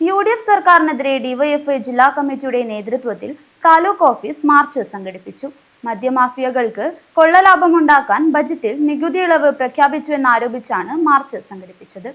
UDF സർക്കാരിനെതിരെ DYFI ജില്ലാ കമ്മിറ്റിയുടെ നേതൃത്വത്തിൽ താലൂക്ക് ഓഫീസ് മാർച്ച് സംഘടിപ്പിച്ചു. മദ്യമാഫിയകൾക്ക് കൊള്ളലാഭമുണ്ടാക്കാൻ ബജറ്റിൽ നികുതി ഇളവ് പ്രഖ്യാപിച്ചുവെന്നാരോപിച്ചാണ് മാർച്ച് സംഘടിപ്പിച്ചത്.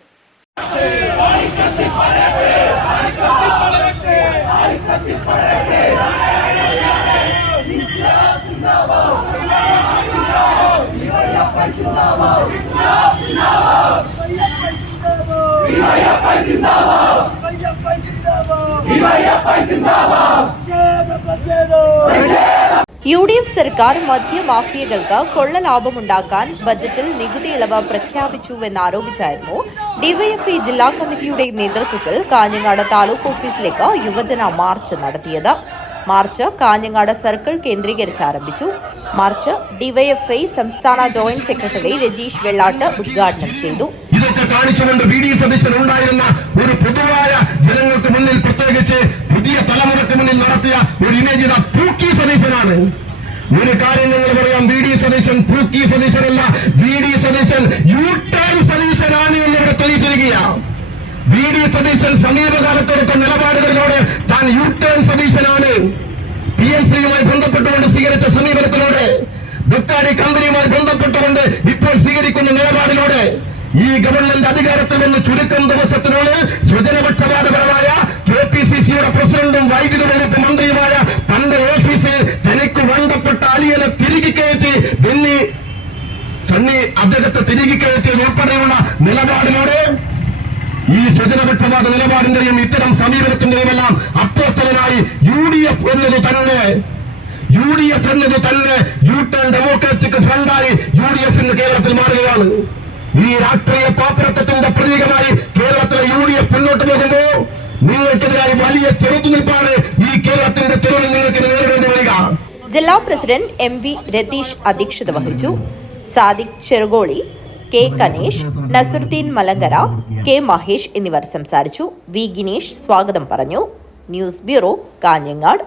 UDF സർക്കാർ മദ്യമാഫിയകൾക്ക് കൊള്ളലാഭമുണ്ടാക്കാൻ ബജറ്റിൽ നികുതി ഇളവ് പ്രഖ്യാപിച്ചുവെന്നാരോപിച്ചായിരുന്നു ഡിവൈഎഫ്ഐ ജില്ലാ കമ്മിറ്റിയുടെ നേതൃത്വത്തിൽ കാഞ്ഞങ്ങാട് താലൂക്ക് ഓഫീസിലേക്ക് യുവജന മാർച്ച് നടത്തിയത്. മാർച്ച് കാഞ്ഞങ്ങാട് സർക്കിൾ കേന്ദ്രീകരിച്ച് ആരംഭിച്ചു. മാർച്ച് ഡിവൈഎഫ്ഐ സംസ്ഥാന ജോയിന്റ് സെക്രട്ടറി രജീഷ് വെള്ളാട്ട് ഉദ്ഘാടനം ചെയ്തു. ഇതൊക്കെ കാണിച്ചുകൊണ്ട് ഉണ്ടായിരുന്ന ഒരു പൊതുവായ ജനങ്ങൾക്ക് മുന്നിൽ, പ്രത്യേകിച്ച് പുതിയ തലമുറക്ക് മുന്നിൽ നടത്തിയ ഒരു ഇമേജ് പൂക്കി സതീശനാണ്. ഒരു കാര്യം ഞങ്ങൾ പറയാം, BD സതീശൻ പൂക്കി സതീശനല്ല, BD സതീശൻ യു-ടേൺ സതീശനാണ് എന്നിവിടെ തെളിയിച്ചിരിക്കുകയാണ്. BD സതീശൻ സമീപകാലത്തെടുത്ത നിലപാടുകളിലൂടെ താൻ യു-ടേൺ സതീശനാണ്. PNCയുമായി ബന്ധപ്പെട്ടുകൊണ്ട് സ്വീകരിച്ച സമീപനത്തിലൂടെ, ബക്കാടി കമ്പനിയുമായി ബന്ധപ്പെട്ടുകൊണ്ട് ഇപ്പോൾ സ്വീകരിക്കുന്ന നിലപാടിലൂടെ ഈ ഗവൺമെന്റ് അധികാരത്തിൽ വന്ന് ചുരുക്കം ദിവസത്തിനുള്ളിൽ സ്വജനപക്ഷപാതപരമായ KPCCയുടെ പ്രസിഡന്റും വൈദ്യുതി വകുപ്പ് മന്ത്രിയുമായ തന്റെ ഓഫീസിൽ തനിക്ക് ബന്ധപ്പെട്ട അലിയനെ തിരികെ കയറ്റി സണ്ണി അദ്ദേഹത്തെ തിരികെ കയറ്റിയത് ഉൾപ്പെടെയുള്ള നിലപാടിലൂടെ ഈ സ്വജനപക്ഷപാത നിലപാടിന്റെയും ഇത്തരം സമീപനത്തിന്റെയും എല്ലാം അപ്രസ്തനായി UDF എന്നത് തന്നെ യു-ടേൺ ഡെമോക്രാറ്റിക് ഫ്രണ്ടായി UDF ഇന്ന് കേരളത്തിൽ മാറുകയാണ്. ഈ രാഷ്ട്രീയ പാപ്പരത്വത്തിന്റെ പ്രതീകമായി കേരളത്തിലെ UDF മുന്നോട്ട് പോകുമ്പോൾ നിങ്ങൾക്കെതിരായി വലിയ ചെറുത്തുനിൽപ്പാണ് ഈ കേരളത്തിന്റെ തെരുവിൽ നിങ്ങൾക്ക് നേരിടേണ്ടി വരിക. ജില്ലാ പ്രസിഡന്റ് MV രതീഷ് അധ്യക്ഷത വഹിച്ചു. സാദിഖ് ചെറുകോളി, K കനേഷ്, നസറുദ്ദീൻ മലങ്കര, K മഹേഷ് എന്നിവർ സംസാരിച്ചു. V ഗിനേഷ് സ്വാഗതം പറഞ്ഞു. News bureau, Kanhangad.